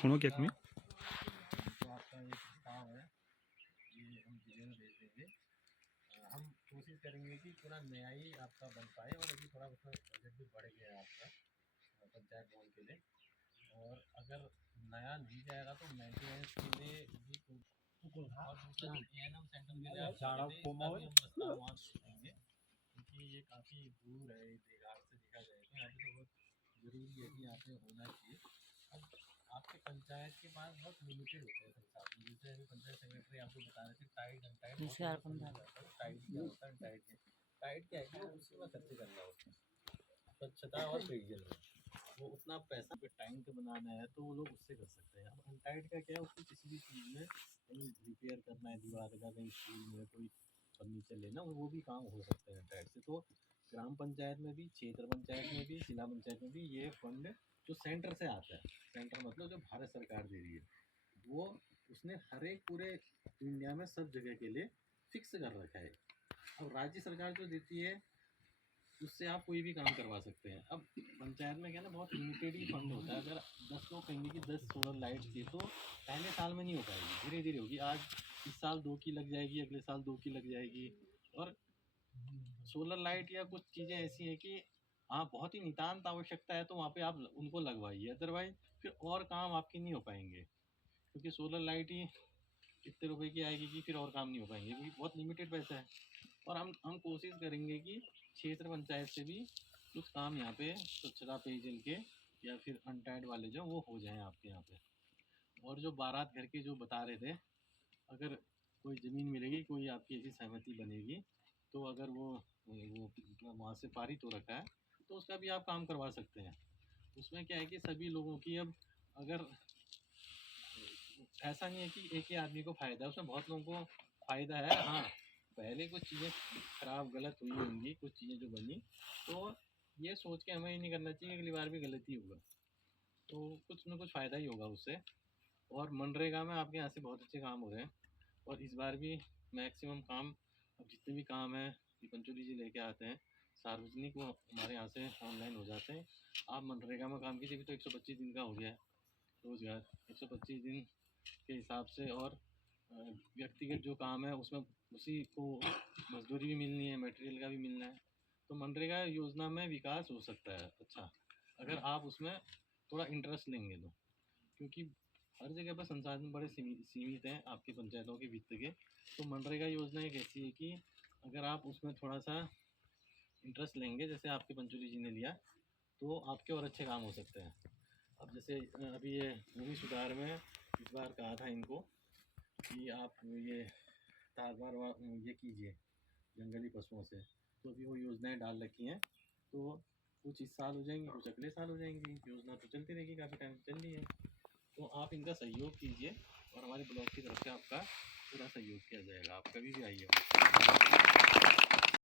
सुनो क्या में जो आपका ये प्रस्ताव है ये हम जिले में भेज देंगे। हम कोशिश करेंगे कि पूरा न्यायी आपका बन पाए और अभी थोड़ा उसमें बजट भी बढ़ गया है आपका पंचायत भवन के लिए। और अगर नया नहीं जाएगा तो मेंटेनेंस के लिए भी और दूसरा एएनएम सेंटर के लिए आप हम प्रस्ताव वहाँ भेज देंगे, क्योंकि ये काफ़ी दूर है बिहार से देखा जाए तो यहाँ पे तो बहुत ज़रूरी है कि यहाँ पे होना चाहिए। अब आपके पंचायत के पास बहुत लिमिटेड होते हैं संसाधन, जैसे अभी पंचायत सेक्रेटरी आपको बता रहे थे टाइट अनटाइट टाइट क्या होता है टाइट क्या है कि वो उसी में खर्चे करना होता है स्वच्छता और पेयजल में, वो उतना पैसा पे टैंक बनाना है तो वो लोग उससे कर सकते हैं। अब अनटाइट का क्या है, उसको किसी भी चीज़ में कहीं रिपेयर करना है दीवार का, कहीं स्कूल में कोई फर्नीचर लेना, वो भी काम हो सकता है अनटाइट से। तो ग्राम पंचायत में भी, क्षेत्र पंचायत में भी, जिला पंचायत में भी ये फंड जो सेंटर से आता है, सेंटर मतलब जो भारत सरकार दे रही है, वो उसने हर एक पूरे इंडिया में सब जगह के लिए फिक्स कर रखा है। अब राज्य सरकार जो देती है उससे आप कोई भी काम करवा सकते हैं। अब पंचायत में क्या ना बहुत लिमिटेड ही फंड होता है। अगर 10 लोग कहेंगे कि 10 सोलर लाइट चाहिए तो पहले साल में नहीं हो पाएगी, धीरे धीरे होगी। आज इस साल 2 की लग जाएगी, अगले साल 2 की लग जाएगी। और सोलर लाइट या कुछ चीज़ें ऐसी हैं कि हाँ बहुत ही नितांत आवश्यकता है तो वहाँ पे आप उनको लगवाइए, अदरवाइज फिर और काम आपके नहीं हो पाएंगे, क्योंकि सोलर लाइट ही इतने रुपए की आएगी कि फिर और काम नहीं हो पाएंगे, क्योंकि बहुत लिमिटेड पैसा है। और हम कोशिश करेंगे कि क्षेत्र पंचायत से भी कुछ काम यहाँ पे स्वच्छता पेयजल के या फिर अनटाइड वाले जो वो हो जाएं आपके यहाँ पे। और जो बारात घर के जो बता रहे थे, अगर कोई ज़मीन मिलेगी, कोई आपकी ऐसी सहमति बनेगी, तो अगर वो वहाँ से पारित हो रखा है तो उसका भी आप काम करवा सकते हैं। उसमें क्या है कि सभी लोगों की, अब अगर ऐसा नहीं है कि एक ही आदमी को फ़ायदा है, उसमें बहुत लोगों को फ़ायदा है। हाँ, पहले कुछ चीज़ें खराब गलत हुई होंगी, कुछ चीज़ें जो बनी, तो ये सोच के हमें ये नहीं करना चाहिए अगली बार भी गलत ही होगा, तो कुछ ना कुछ फ़ायदा ही होगा उससे। और मनरेगा में आपके यहाँ से बहुत अच्छे काम हो रहे हैं, और इस बार भी मैक्सिमम काम, अब जितने भी काम हैं ये पंचोली जी लेके आते हैं, सार्वजनिक वो हमारे यहाँ से ऑनलाइन हो जाते हैं। आप मनरेगा में काम कीजिए, अभी तो 125 दिन का हो गया है रोज़गार, 125 दिन के हिसाब से। और व्यक्तिगत जो काम है उसमें उसी को मजदूरी भी मिलनी है, मटेरियल का भी मिलना है, तो मनरेगा योजना में विकास हो सकता है अच्छा, अगर आप उसमें थोड़ा इंटरेस्ट लेंगे तो। क्योंकि हर जगह पर संसाधन बड़े सीमित हैं आपकी पंचायतों के वित्त के, तो मनरेगा योजना एक ऐसी है कि अगर आप उसमें थोड़ा सा इंटरेस्ट लेंगे, जैसे आपके पंचोली जी ने लिया, तो आपके और अच्छे काम हो सकते हैं। अब जैसे अभी ये भूमि सुधार में इस बार कहा था इनको कि आप ये तारबार ये कीजिए जंगली पशुओं से, तो अभी वो योजनाएं डाल रखी हैं, तो कुछ इस साल हो जाएंगी, कुछ अगले साल हो जाएंगी, योजना तो चलती रहेगी, काफ़ी टाइम चल रही है। तो आप इनका सहयोग कीजिए और हमारे ब्लॉक की तरफ से आपका पूरा सहयोग किया जाएगा, आप कभी भी आइए।